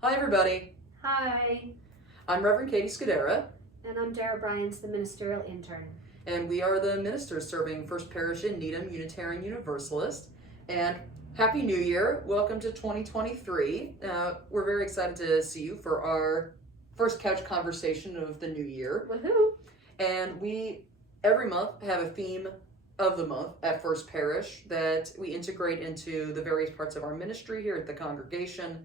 Hi, everybody. Hi, I'm Reverend Catie Darrah, and I'm Darrah Bryant's the ministerial intern. and we are the ministers serving First Parish in Needham, Unitarian Universalist. And Happy New Year. Welcome to 2023. We're very excited to see you for our first couch conversation of the new year. Woohoo! And we, every month, have a theme of the month at First Parish that we integrate into the various parts of our ministry here at the congregation.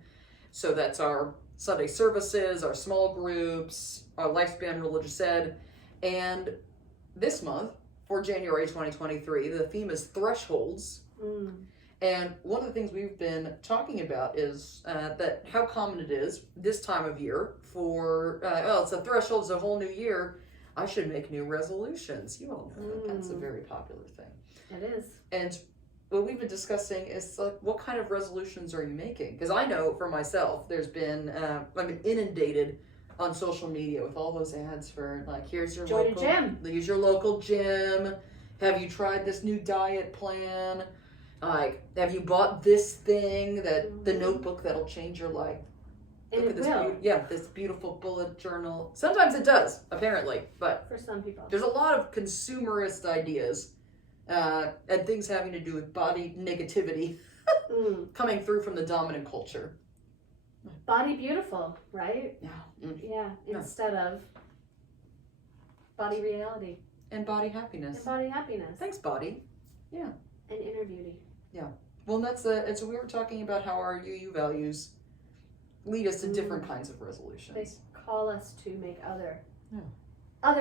So that's our Sunday services, our small groups, our lifespan religious ed. And this month, for January 2023, the theme is thresholds. And one of the things we've been talking about is that how common it is this time of year for, it's a threshold, it's a whole new year. I should make new resolutions. You all know that. That's a very popular thing. It is. And what we've been discussing is like, what kind of resolutions are you making? Because I know for myself, there's been, I've been inundated on social media with all those ads for like, here's your Join local a gym. Use your local gym. Have you tried this new diet plan? Like, have you bought this thing the notebook that'll change your life? And Look it at this will. this beautiful bullet journal. Sometimes it does, apparently, but For some people. there's a lot of consumerist ideas and things having to do with body negativity coming through from the dominant culture. Body beautiful, right? Yeah. Yeah, instead of body reality. And body happiness. And body happiness. Thanks, body. Yeah. And inner beauty. Yeah. Well, and so we were talking about how our UU values lead us to different kinds of resolutions. They call us to make other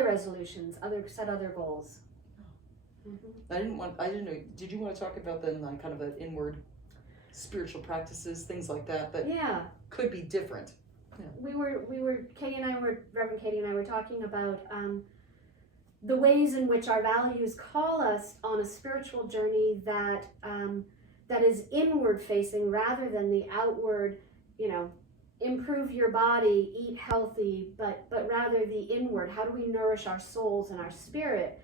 resolutions, set other goals. I didn't know, did you want to talk about then like kind of the inward spiritual practices, things like that could be different? Yeah. Reverend Catie and I were talking about the ways in which our values call us on a spiritual journey that is inward facing rather than the outward, improve your body, eat healthy, but rather the inward. How do we nourish our souls and our spirit?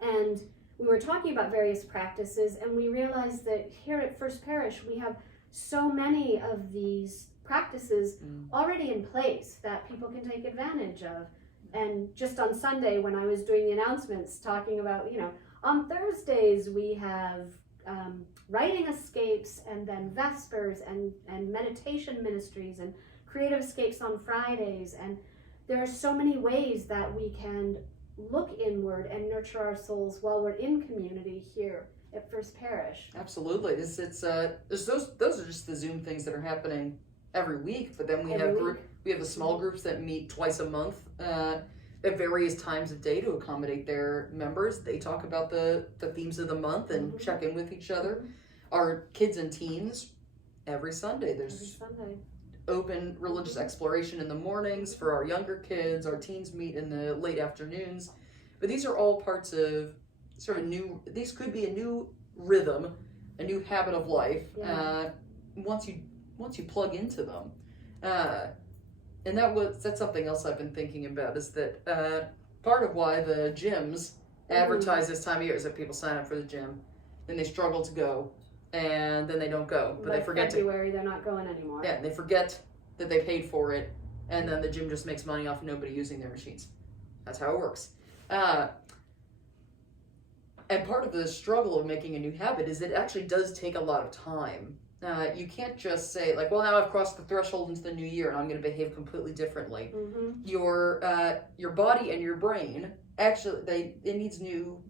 And we were talking about various practices, and we realized that here at First Parish, we have so many of these practices already in place that people can take advantage of. And just on Sunday, when I was doing the announcements, talking about, on Thursdays we have writing escapes, and then Vespers, and meditation ministries, and creative escapes on Fridays. And there are so many ways that we can look inward and nurture our souls while we're in community here at First Parish. Absolutely. It's those are just the Zoom things that are happening every week, but then we have the small groups that meet twice a month at various times of day to accommodate their members. They talk about the themes of the month and check in with each other. Our kids and teens, every Sunday there's open religious exploration in the mornings for our younger kids. Our teens meet in the late afternoons. But these are all parts of sort of these could be a new rhythm, a new habit of life, once you plug into them. And that's something else I've been thinking about, is that part of why the gyms advertise this time of year is that people sign up for the gym, then they struggle to go, and then they don't go, but they forget February, they're not going anymore. Yeah, they forget that they paid for it, and then the gym just makes money off nobody using their machines. That's how it works. And part of the struggle of making a new habit is it actually does take a lot of time. You can't just say like, well, now I've crossed the threshold into the new year and I'm going to behave completely differently. Your body and your brain actually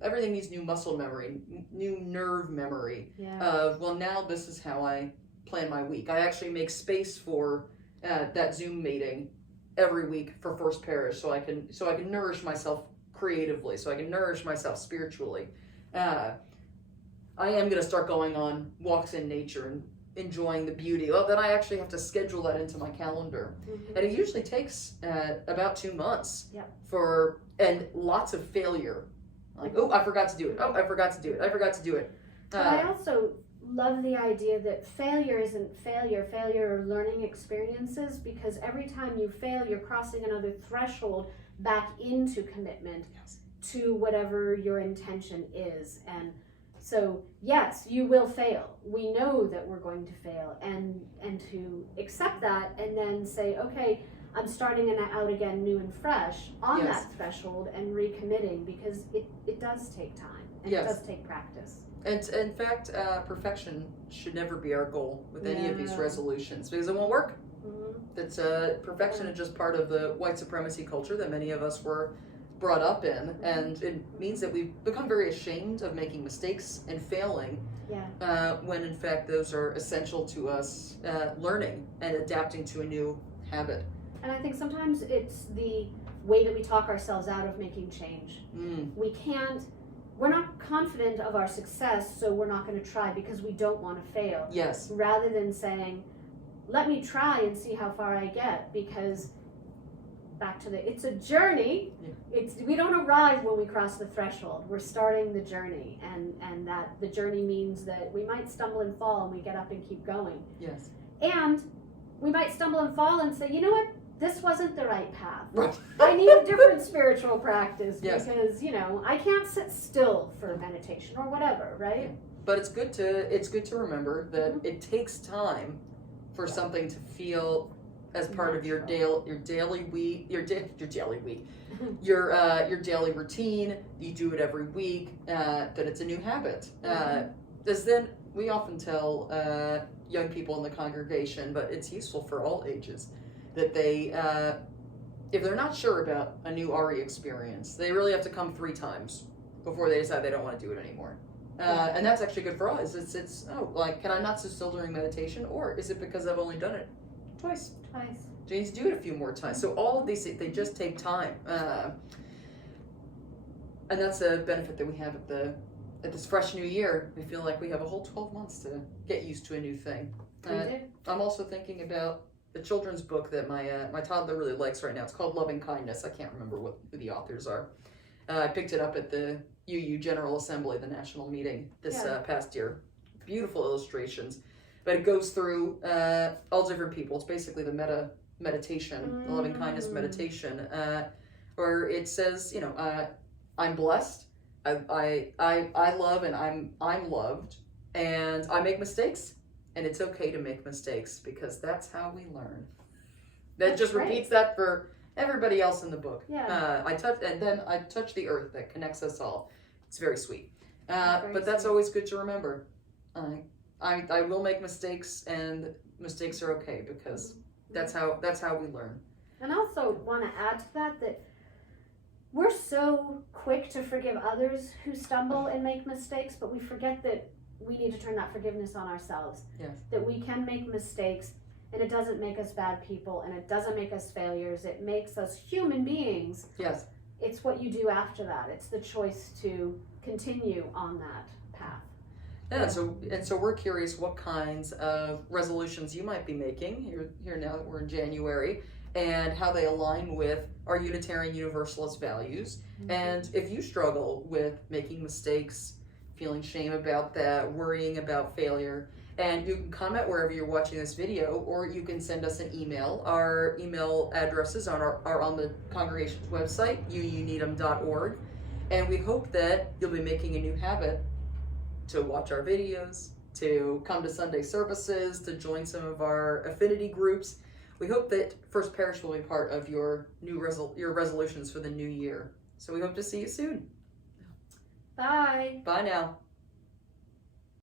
everything needs new muscle memory, new nerve memory of, well, now this is how I plan my week. I actually make space for that Zoom meeting every week for First Parish, so I can nourish myself creatively, so I can nourish myself spiritually. I am going to start going on walks in nature and enjoying the beauty. Well, then I actually have to schedule that into my calendar. And it usually takes about 2 months and lots of failure. Like, oh, I forgot to do it. Oh, I forgot to do it. I forgot to do it. But I also love the idea that failure isn't failure. Failure are learning experiences, because every time you fail, you're crossing another threshold back into commitment to whatever your intention is. And So yes, you will fail. We know that we're going to fail, and to accept that, and then say, okay, I'm starting out again new and fresh on Yes. that threshold and recommitting, because it does take time, and Yes. it does take practice. And in fact, perfection should never be our goal with any of these Yeah. resolutions, because it won't work. Mm-hmm. It's perfection is just part of the white supremacy culture that many of us were brought up in, and it means that we've become very ashamed of making mistakes and failing, when in fact those are essential to us learning and adapting to a new habit. And I think sometimes it's the way that we talk ourselves out of making change. We're not confident of our success, so we're not going to try because we don't want to fail. Yes. Rather than saying, let me try and see how far I get, because it's a journey. Yeah. We don't arrive when we cross the threshold. We're starting the journey, and that the journey means that we might stumble and fall, and we get up and keep going. Yes. And we might stumble and fall and say, you know what? This wasn't the right path. Right. I need a different spiritual practice, yes. because, I can't sit still for meditation or whatever, right? But it's good to remember that mm-hmm. it takes time for something to feel as part of your daily routine. You do it every week. That it's a new habit. Because then we often tell young people in the congregation, but it's useful for all ages, that they, if they're not sure about a new RE experience, they really have to come 3 times before they decide they don't want to do it anymore. And that's actually good for us. It's can I not sit still during meditation, or is it because I've only done it twice? Do you need to do it a few more times? So all of these, they just take time, and that's a benefit that we have at this fresh new year. We feel like we have a whole 12 months to get used to a new thing. I'm also thinking about the children's book that my toddler really likes right now. It's called Loving Kindness. I can't remember who the authors are. I picked it up at the UU General Assembly, the national meeting this past year. Beautiful illustrations, but it goes through all different people. It's basically the meditation, the loving kindness meditation, where it says, I'm blessed, I love, and I'm loved, and I make mistakes, and it's okay to make mistakes, because that's how we learn. That just repeats that for everybody else in the book. I touch the earth that connects us all. It's very sweet. But that's always good to remember. I will make mistakes, and mistakes are okay, because that's how we learn. And I also want to add to that we're so quick to forgive others who stumble and make mistakes, but we forget that we need to turn that forgiveness on ourselves. Yes. That we can make mistakes, and it doesn't make us bad people, and it doesn't make us failures. It makes us human beings. Yes. It's what you do after that. It's the choice to continue on that path. Yeah, so we're curious what kinds of resolutions you might be making here now that we're in January, and how they align with our Unitarian Universalist values. Mm-hmm. And if you struggle with making mistakes, feeling shame about that, worrying about failure, and you can comment wherever you're watching this video, or you can send us an email. Our email addresses are on the congregation's website, uuneedham.org, and we hope that you'll be making a new habit to watch our videos, to come to Sunday services, to join some of our affinity groups. We hope that First Parish will be part of your your resolutions for the new year. So we hope to see you soon. Bye. Bye now.